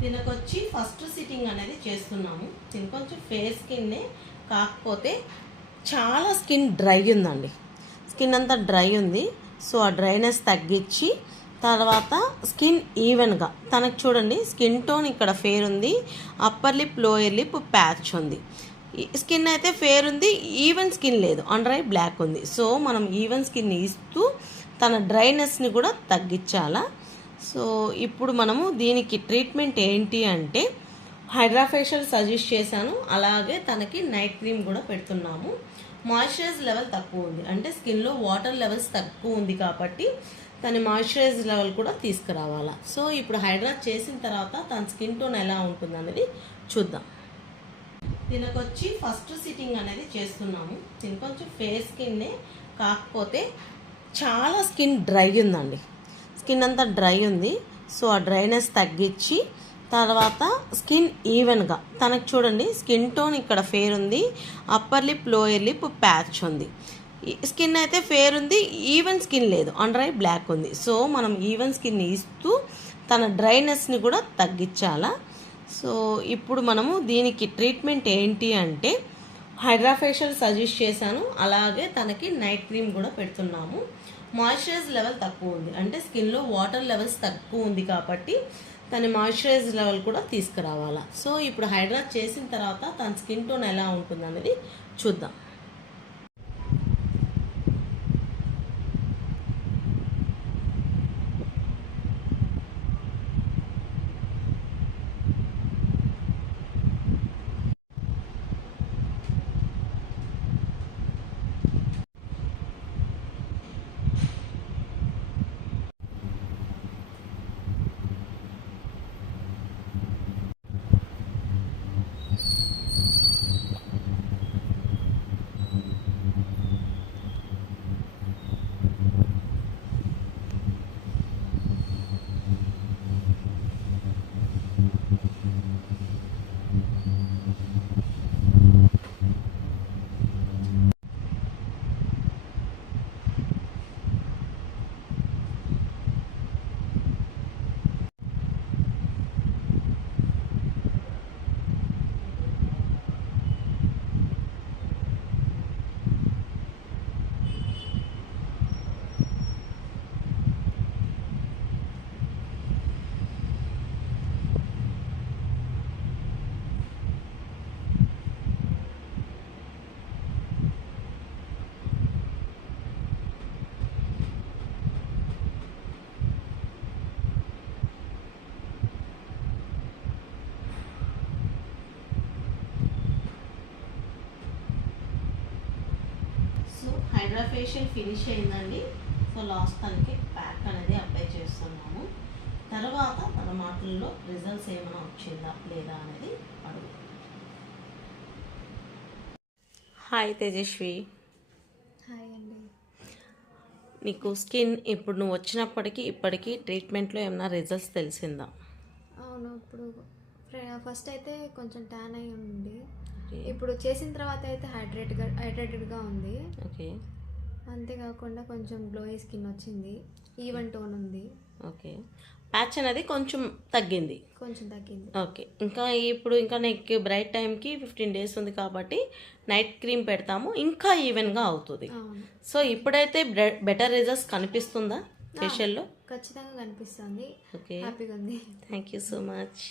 దీనికొచ్చి first sitting అనేది చేస్తున్నాము. దీని కొంచెం ఫేస్ స్కిన్నే, కాకపోతే చాలా స్కిన్ డ్రై ఉందండి. స్కిన్ అంతా డ్రై ఉంది. సో ఆ డ్రైనెస్ తగ్గించి తర్వాత స్కిన్ ఈవెన్గా తనకు చూడండి, స్కిన్ టోన్ ఇక్కడ ఫేర్ ఉంది, upper lip lower lip patch ఉంది. స్కిన్ అయితే ఫేర్ ఉంది, ఈవెన్ స్కిన్ లేదు, అండర్ ఐ బ్లాక్ ఉంది. సో మనం ఈవెన్ స్కిన్ ఇస్తూ తన డ్రైనెస్ని కూడా తగ్గించాలా. సో ఇప్పుడు మనము దీనికి ట్రీట్మెంట్ ఏంటి అంటే హైడ్రా ఫేషియల్ సజెస్ట్ చేశాను, అలాగే తనకి నైట్ క్రీమ్ కూడా పెడుతున్నాము. మాయిశ్చరైజ్ లెవెల్ తక్కువ ఉంది, అంటే స్కిన్లో వాటర్ లెవెల్స్ తక్కువ ఉంది కాబట్టి తన మాయిశ్చరైజ్ లెవెల్ కూడా తీసుకురావాలా. సో ఇప్పుడు హైడ్రా చేసిన తర్వాత తన స్కిన్ టోన్ ఎలా ఉంటుంది అనేది చూద్దాం. దీనికొచ్చి ఫస్ట్ సిట్టింగ్ అనేది చేస్తున్నాము. దీని కొంచెం ఫేస్ స్కిన్నే, కాకపోతే చాలా స్కిన్ డ్రై ఉందండి. స్కిన్ అంతా డ్రై ఉంది. సో ఆ డ్రైనెస్ తగ్గించి తర్వాత స్కిన్ ఈవెన్గా తనకు చూడండి, స్కిన్ టోన్ ఇక్కడ ఫేర్ ఉంది, upper lip lower lip patch ఉంది. స్కిన్ అయితే ఫేర్ ఉంది, ఈవెన్ స్కిన్ లేదు, అండర్ ఐ బ్లాక్ ఉంది. సో మనం ఈవెన్ స్కిన్ ఇస్తూ తన డ్రైనెస్ని కూడా తగ్గించాలా. సో ఇప్పుడు మనము దీనికి ట్రీట్మెంట్ ఏంటి అంటే హైడ్రా ఫేషియల్ సజెస్ట్ చేశాను, అలాగే తనకి నైట్ క్రీమ్ కూడా పెడుతున్నాము. మాయిశ్చరైజ్ లెవెల్ తక్కువ ఉంది, అంటే స్కిన్లో వాటర్ లెవెల్స్ తక్కువ ఉంది కాబట్టి తన మాయిశ్చరైజ్ లెవెల్ కూడా తీసుకురావాలా. సో ఇప్పుడు హైడ్రా చేసిన తర్వాత తన స్కిన్ టోన్ ఎలా ఉంటుంది అనేది చూద్దాం. హైడ్రా ఫేషియల్ ఫినిష్ అయిందండి. సో లాస్ట్ తనకి ప్యాక్ అనేది అప్లై చేస్తున్నాము. తర్వాత తన మాటల్లో రిజల్ట్స్ ఏమైనా వచ్చిందా లేదా అనేది అడుగు. హాయ్ తేజస్వి. హాయ్ అండి. నీకు స్కిన్ ఇప్పుడు నువ్వు వచ్చినప్పటికీ ఇప్పటికీ ట్రీట్మెంట్లో ఏమైనా రిజల్ట్స్ తెలిసిందా? అవును, ఇప్పుడు ఫస్ట్ అయితే కొంచెం ట్యాన్ అయి ఉంది, ఇప్పుడు చేసిన తర్వాత అయితే హైడ్రేటెడ్గా ఉంది. ఓకే. అంతేకాకుండా కొంచెం గ్లోయి స్కిన్ వచ్చింది, ఈవెన్ టోన్ ఉంది. ఓకే. ప్యాచ్ అనేది కొంచెం తగ్గింది. ఓకే. ఇంకా నెక్ బ్రైట్ టైంకి 15 days ఉంది కాబట్టి నైట్ క్రీమ్ పెడతాము, ఇంకా ఈవెన్గా అవుతుంది. సో ఇప్పుడైతే బెటర్ రిజల్ట్స్ కనిపిస్తుందా ఫేషియల్లో? ఖచ్చితంగా కనిపిస్తుంది. ఓకే, హ్యాపీగా ఉంది. Thank you so much.